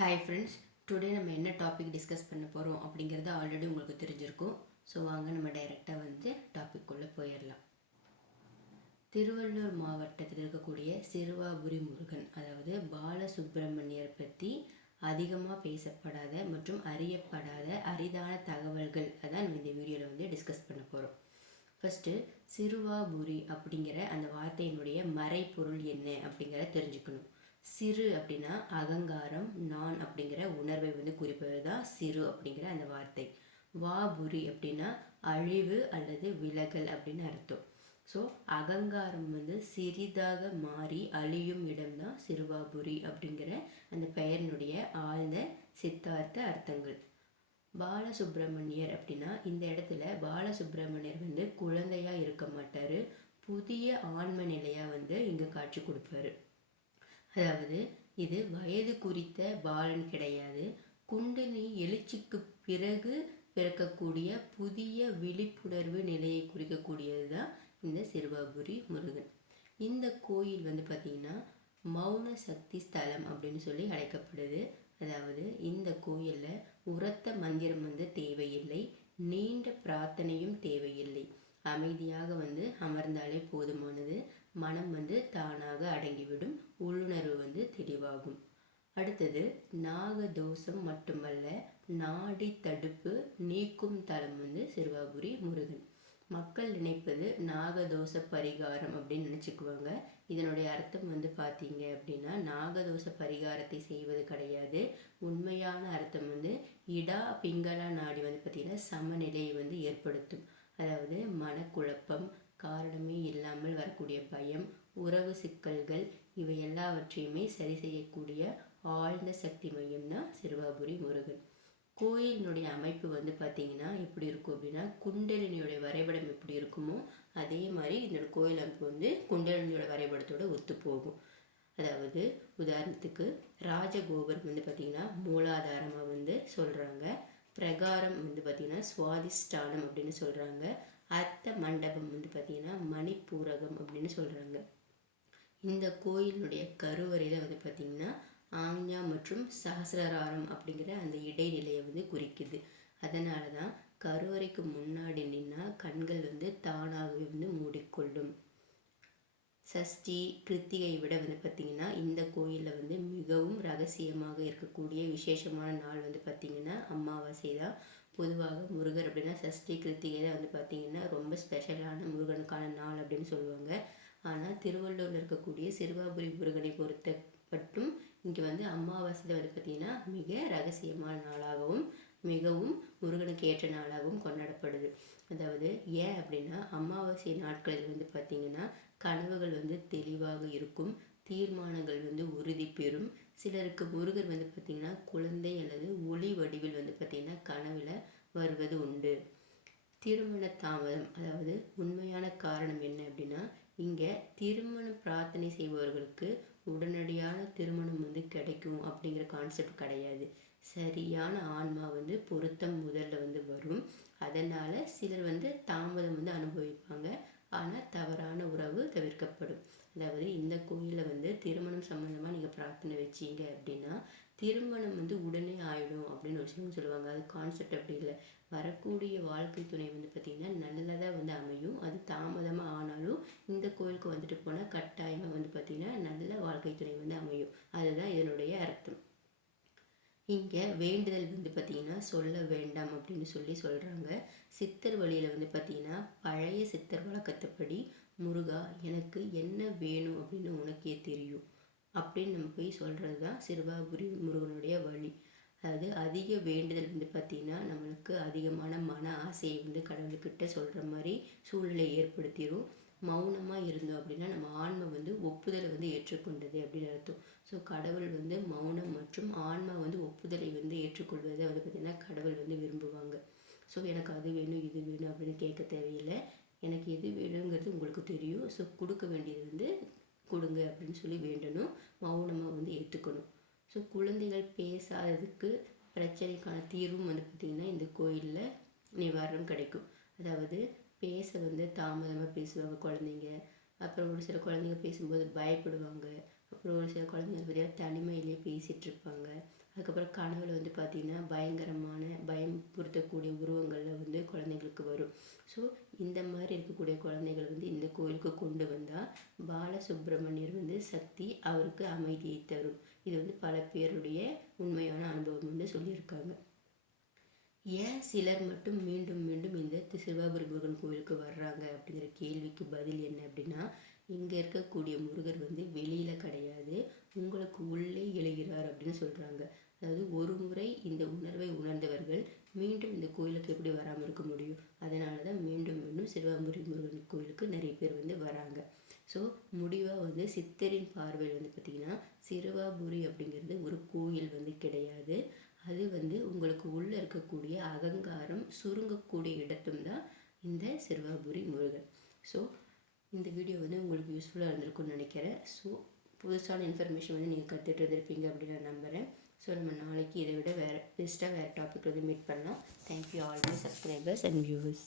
Hi friends today நம்ம என்ன topic discuss பண்ண போகிறோம் அப்படிங்கிறது ஆல்ரெடி உங்களுக்கு தெரிஞ்சிருக்கும். ஸோ வாங்க நம்ம டைரெக்டாக வந்து டாபிக் போயிடலாம் திருவள்ளூர் மாவட்டத்தில் இருக்கக்கூடிய சிறுவாபுரி முருகன் அதாவது பாலசுப்பிரமணியர் பற்றி அதிகமாக பேசப்படாத மற்றும் அறியப்படாத அரிதான தகவல்கள் அதான் நம்ம இந்த வீடியோவில் வந்து டிஸ்கஸ் பண்ண போகிறோம் ஃபஸ்ட்டு சிறுவாபுரி அப்படிங்கிற அந்த வார்த்தையினுடைய மறைப்பொருள் என்ன அப்படிங்கிறத தெரிஞ்சுக்கணும். சிறு அப்படின்னா அகங்காரம் நான் அப்படிங்கிற உணர்வை வந்து குறிப்பது தான் சிறு அப்படிங்கிற அந்த வார்த்தை. வாபுரி அப்படின்னா அழிவு அல்லது விலகல் அப்படின்னு அர்த்தம். ஸோ அகங்காரம் வந்து சிறிதாக மாறி அழியும் இடம்தான் சிறுவாபுரி அப்படிங்கிற அந்த பெயரினுடைய ஆழ்ந்த சித்தார்த்த அர்த்தங்கள். பாலசுப்ரமணியர் அப்படின்னா இந்த இடத்துல பாலசுப்ரமணியர் வந்து குழந்தையாக இருக்க மாட்டார். புதிய ஆன்ம நிலையாக வந்து இங்கே காட்சி கொடுப்பாரு. அதாவது இது வயது குறித்த பாலன் கிடையாது. குண்டனி எழுச்சிக்கு பிறகு பிறக்கக்கூடிய புதிய விழிப்புணர்வு நிலையை குறிக்கக்கூடியது தான் இந்த சிறுவாபுரி முருகன். இந்த கோயில் வந்து பார்த்திங்கன்னா மௌன சக்தி ஸ்தலம் அப்படின்னு சொல்லி அழைக்கப்படுது. அதாவது இந்த கோயிலில் உரத்த மந்திரம் வந்து தேவையில்லை. நீண்ட பிரார்த்தனையும் தேவையில்லை. அமைதியாக வந்து அமர்ந்தாலே போதுமானது. மனம் வந்து தானாக அடங்கிவிடும். உள்ளுணர்வு வந்து தெளிவாகும். அடுத்தது நாகதோஷம் மட்டுமல்ல நாடி தடுப்பு நீக்கும் தலம் வந்து சிறுவாபுரி முருகன். மக்கள் நினைப்பது நாகதோஷ பரிகாரம் அப்படின்னு நினச்சிக்குவாங்க. இதனுடைய அர்த்தம் வந்து பார்த்தீங்க அப்படின்னா நாகதோஷ பரிகாரத்தை செய்வது கிடையாது. உண்மையான அர்த்தம் வந்து இடா பிங்களா நாடி வந்து பார்த்திங்கன்னா சமநிலையை வந்து ஏற்படுத்தும். அதாவது மனக்குழப்பம் காரணமே இல்லாமல் வரக்கூடிய பயம் உறவு சிக்கல்கள் இவை எல்லாவற்றையுமே சரி செய்யக்கூடிய ஆழ்ந்த சக்தி மையம் தான் சிறுவாபுரி முருகன். கோயிலினுடைய அமைப்பு வந்து பார்த்திங்கன்னா எப்படி இருக்கும் அப்படின்னா குண்டலினியோட வரைபடம் எப்படி இருக்குமோ அதே மாதிரி இந்த கோயில் அமைப்பு வந்து குண்டலினியோட வரைபடத்தோடு ஒத்து போகும். அதாவது உதாரணத்துக்கு ராஜகோபுரம் வந்து பார்த்திங்கன்னா மூலாதாரமாக வந்து சொல்கிறாங்க பிரகாரம் வந்து பார்த்திங்கன்னா சுவாதிஷ்டானம் அப்படின்னு சொல்கிறாங்க அர்த்த மண்டபம் வந்து பார்த்திங்கன்னா மணிப்பூரகம் அப்படின்னு சொல்கிறாங்க இந்த கோயிலினுடைய கருவறையில் வந்து பார்த்திங்கன்னா ஆஞ்ஞா மற்றும் சஹசிரராரம் அப்படிங்கிற அந்த இடைநிலையை வந்து குறிக்குது. அதனால தான் கருவறைக்கு முன்னாடி நின்னா கண்கள் வந்து தானாகவே வந்து மூடிக்கொள்ளும். சஷ்டி கிருத்திகை விட வந்து பார்த்திங்கன்னா இந்த கோயிலில் வந்து மிகவும் ரகசியமாக இருக்கக்கூடிய விசேஷமான நாள் வந்து பார்த்திங்கன்னா அமாவாசை தான் பொதுவாக முருகர் அப்படின்னா சஷ்டி கிருத்திகை தான் வந்து பார்த்திங்கன்னா ரொம்ப ஸ்பெஷலான முருகனுக்கான நாள் அப்படின்னு சொல்லுவாங்க. ஆனால் திருவள்ளூரில் இருக்கக்கூடிய சிறுவாபுரி முருகனை பொறுத்த மட்டும் இங்கே வந்து அமாவாசை வந்து பார்த்திங்கன்னா மிக ரகசியமான நாளாகவும் மிகவும் முருகனுக்கு ஏற்ற நாளாகவும் கொண்டாடப்படுது. அதாவது ஏன் அப்படின்னா அமாவாசை நாட்களில் வந்து பார்த்திங்கன்னா கனவுகள் வந்து தெளிவாக இருக்கும். தீர்மானங்கள் வந்து உறுதி பெறும். சிலருக்கு முருகர் வந்து பார்த்திங்கன்னா குழந்தை அல்லது ஒளி வடிவில் வந்து பார்த்திங்கன்னா கனவில் வருவது உண்டு. திருமண தாமதம் அதாவது உண்மையான காரணம் என்ன அப்படின்னா இங்கே திருமண பிரார்த்தனை செய்பவர்களுக்கு உடனடியான திருமணம் வந்து கிடைக்கும் அப்படிங்கிற கான்செப்ட் கிடையாது. சரியான ஆன்மா வந்து பொருத்தம் முதல்ல வந்து வரும். அதனால் சிலர் வந்து தாமதம் வந்து அனுபவிப்பாங்க. ஆனால் தவறான உறவு தவிர்க்கப்படும் அதாவது இந்த கோயிலில் வந்து திருமணம் சம்மந்தமாக நீங்கள் பிரார்த்தனை வச்சீங்க அப்படின்னா திருமணம் வந்து உடனே ஆயிடும் அப்படின்னு ஒரு விஷயம் சொல்லுவாங்க. அது கான்செப்ட் அப்படி இல்லை. வரக்கூடிய வாழ்க்கை துணை வந்து பார்த்திங்கன்னா நல்லதாக வந்து அமையும். அது தாமதமாக ஆனாலும் இந்த கோயிலுக்கு வந்துட்டு போனால் கட்டாயமாக வந்து பார்த்திங்கன்னா நல்ல வாழ்க்கை துணை வந்து அமையும். அதுதான் இதனுடைய அர்த்தம். இங்கே வேண்டுதல் வந்து பார்த்திங்கன்னா சொல்ல வேண்டாம் அப்படின்னு சொல்லி சொல்கிறாங்க சித்தர் வழியில் வந்து பார்த்திங்கன்னா பழைய சித்தர் வழக்கத்தைப்படி முருகா எனக்கு என்ன வேணும் அப்படின்னு உனக்கே தெரியும். அப்படின்னு நம்ம போய் சொல்கிறது தான் சிறுபாபுரி முருகனுடைய வழி. அதாவது அதிக வேண்டுதல் வந்து பார்த்திங்கன்னா நம்மளுக்கு அதிகமான மன ஆசையை வந்து கடவுள்கிட்ட சொல்கிற மாதிரி சூழ்நிலை ஏற்படுத்திடும் மௌனமாக இருந்தோம் அப்படின்னா நம்ம ஆன்மை வந்து ஒப்புதலை வந்து ஏற்றுக்கொண்டது அப்படின்னு அர்த்தம். ஸோ கடவுள் வந்து மௌனம் மற்றும் ஆன்மா வந்து ஒப்புதலை வந்து ஏற்றுக்கொள்வதை வந்து பார்த்திங்கன்னா கடவுள் வந்து விரும்புவாங்க. ஸோ எனக்கு அது வேணும் இது வேணும் அப்படின்னு கேட்க தேவையில்லை. எனக்கு எது வேணுங்கிறது உங்களுக்கு தெரியும். ஸோ கொடுக்க வேண்டியது வந்து கொடுங்க அப்படின்னு சொல்லி வேண்டணும். மௌனமாக வந்து ஏற்றுக்கணும். ஸோ குழந்தைகள் பேசாததுக்கு பிரச்சனைக்கான தீர்வும் வந்து பார்த்திங்கன்னா இந்த கோயிலில் நிவாரணம் கிடைக்கும். அதாவது பேச வந்து தாமதமாக பேசுவாங்க குழந்தைங்க. அப்புறம் ஒரு சில குழந்தைங்க பேசும்போது பயப்படுவாங்க. அப்புறம் ஒரு சில குழந்தைங்க பார்த்தீங்கன்னா தனிமையிலே பேசிகிட்ருப்பாங்க அதுக்கப்புறம் கனவில் வந்து பார்த்திங்கன்னா பயங்கரமான பயம் பொருத்தக்கூடிய உருவங்களில் வந்து குழந்தைங்களுக்கு வரும். ஸோ இந்த மாதிரி இருக்கக்கூடிய குழந்தைகள் வந்து இந்த கோயிலுக்கு கொண்டு வந்தால் பாலசுப்ரமணியர் வந்து சக்தி அவருக்கு அமைதியை தரும். இது வந்து பல பேருடைய உண்மையான அனுபவம் வந்து சொல்லியிருக்காங்க. ஏன் சிலர் மட்டும் மீண்டும் மீண்டும் இந்த தி- சிறுவாபுரி முருகன் கோயிலுக்கு வர்றாங்க அப்படிங்கிற கேள்விக்கு பதில் என்ன அப்படின்னா இங்கே இருக்கக்கூடிய முருகர் வந்து வெளியில் கிடையாது உங்களுக்கு உள்ளே எழுகிறார் அப்படின்னு சொல்கிறாங்க அதாவது ஒரு முறை இந்த உணர்வை உணர்ந்தவர்கள் மீண்டும் இந்த கோயிலுக்கு எப்படி வராமல் இருக்க முடியும்? அதனால தான் மீண்டும் மீண்டும் சிறுவாபுரி முருகன் கோயிலுக்கு நிறைய பேர் வந்து வராங்க. ஸோ முடிவாக வந்து சித்தரின் பார்வையில் வந்து பார்த்திங்கன்னா சிறுவாபுரி அப்படிங்கிறது ஒரு கோயில் வந்து கிடையாது. அது வந்து உங்களுக்கு உள்ளே இருக்கக்கூடிய அகங்காரம் சுருங்கக்கூடிய இடத்தும் தான் இந்த சிறுவாபுரி முருகன். ஸோ இந்த வீடியோ வந்து உங்களுக்கு யூஸ்ஃபுல்லாக இருந்திருக்கும்னு நினைக்கிறேன். ஸோ புதுசான இன்ஃபர்மேஷன் வந்து நீங்கள் கற்றுட்டு இருந்திருப்பீங்க அப்படின்னு நான் நம்புகிறேன் ஸோ நம்ம நாளைக்கு இதை விட வேறு பெஸ்ட்டாக வேறு டாபிக் வந்து மீட் பண்ணலாம். Thank you all my subscribers and viewers